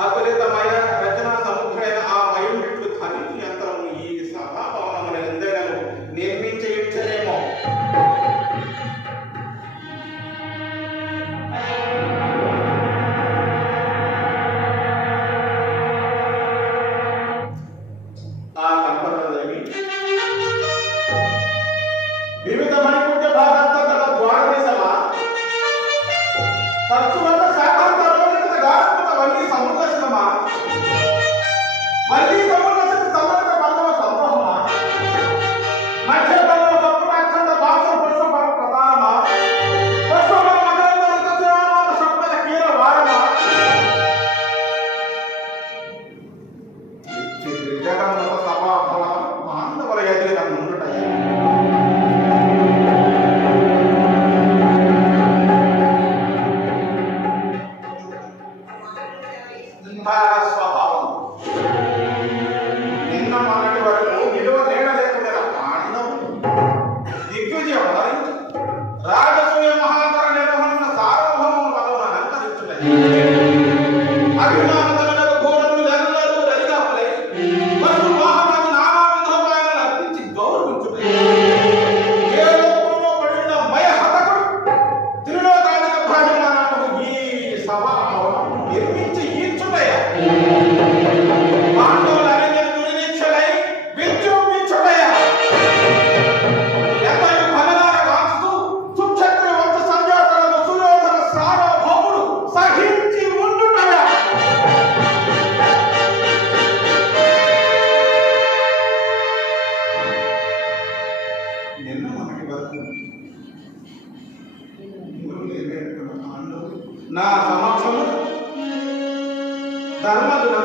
అతులితమయ రచనా సముద్రైన ఆ మయుండిట్లు ఖనిజ యంత్రము ఈ సభాభవనముల ఎందైనను నిర్మించయుచ్చనేమో. ఆ కల్పనదేవి వివిధ మణిపుణ్య భాగాంతర ద్వారదేశమా తత్సువర్ణ శాఖాంతరోనిత గాత్మత వల్లి సముద్రశ్రమా వల్లి సముద్రశ్రమ సమర్థ పల్లవ సంభవమా మధ్య పల్లవ సంపుట అఖండ భాష పుష్ప ప్రధానమా పుష్ప మకరంద మృతసేవామాత శబ్ద కీర వారమా జగన్మత సభాభవనం మాండవల ఎదురు నన్నుండుటయ్య. స్వభావం నిన్న మొన్నటి వరకు విలువ నీడ లేకుండా ఆనందం దిగ్విజయం ధరించి రాజసూయ మహాంతర నిర్వహణ సార్వభౌమ పదవులను అలంకరించుటయ్య. అభిమానతలకు ఘోరములు జనులను రజిగాపులై వస్తు వాహనాలు నానా విధోపాయాలను అర్పించి గౌరవించుటయ్య. ఏ లోకంలో పడిన మయ హతకుడు త్రిలోకానికి భ్రాజమానకు ఈ సభాభవనం నిర్మించి ఈర్చుటయ్య. పాండవుల అభిజనులు నిరీక్షలై విజృంభించుటయ్య. ఎంతయు ఫలనార కాంక్షు సుక్షత్రియ వంశ సంజాతలను సుయోధన సార్వభౌముడు సహించి ఉండుటయ్య. నిన్న మనకి వరకు నా సమక్షము ధర్మదున